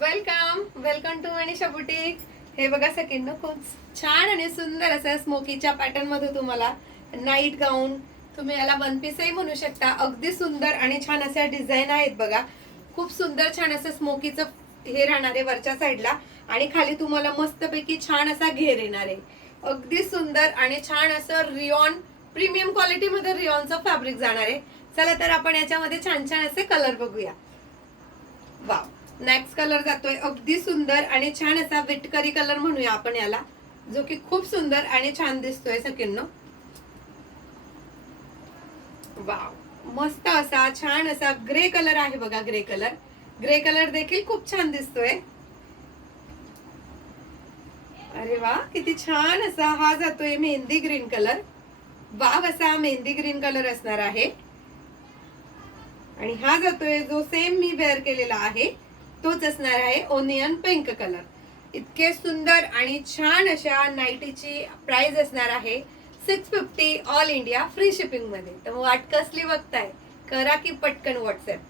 Welcome welcome to Manisha boutique. हे बघा सगळ्यांना खूप छान आणि सुंदर असं स्मोकीच्या पॅटर्न मध्ये तुम्हाला नाईट गाऊन, तुम्ही याला वन पीसही म्हणू शकता. अगदी सुंदर आणि छान अशा डिझाईन आहेत बघा. खूप सुंदर छान असं स्मोकीचं हे राहणार आहे वरच्या साईडला आणि खाली तुम्हाला मस्तपैकी छान असा घेर येणार आहे. अगदी सुंदर आणि छान असं रियॉन प्रीमियम क्वालिटी मध्ये रियॉनचं फॅब्रिक जाणार आहे. चला तर आपण याच्यामध्ये छान छान असे कलर बघूया. वाव, नेक्स्ट कलर जातोय अगदी सुंदर आणि छान असा विटकरी कलर म्हणूया आपण याला, जो की खूप सुंदर आणि छान दिसतोय सगळ्यांना. वाव, मस्त असा छान असा ग्रे कलर आहे बघा. ग्रे कलर देखील खूप छान दिसतोय. अरे वा, किती छान असा हा जातोय मेहंदी ग्रीन कलर. वाव, असा मेहंदी ग्रीन कलर असणार आहे. आणि हा जातोय जो सेम मी वेअर केलेला आहे तोच असणार आहे ओनियन पिंक कलर. इतके सुंदर आणि छान अशा नाईटीची प्राइस असणार आहे 650 ऑल इंडिया फ्री शिपिंग मध्ये. तर वाट कसली बघताय, करा की पटकन व्हॉट्सअप.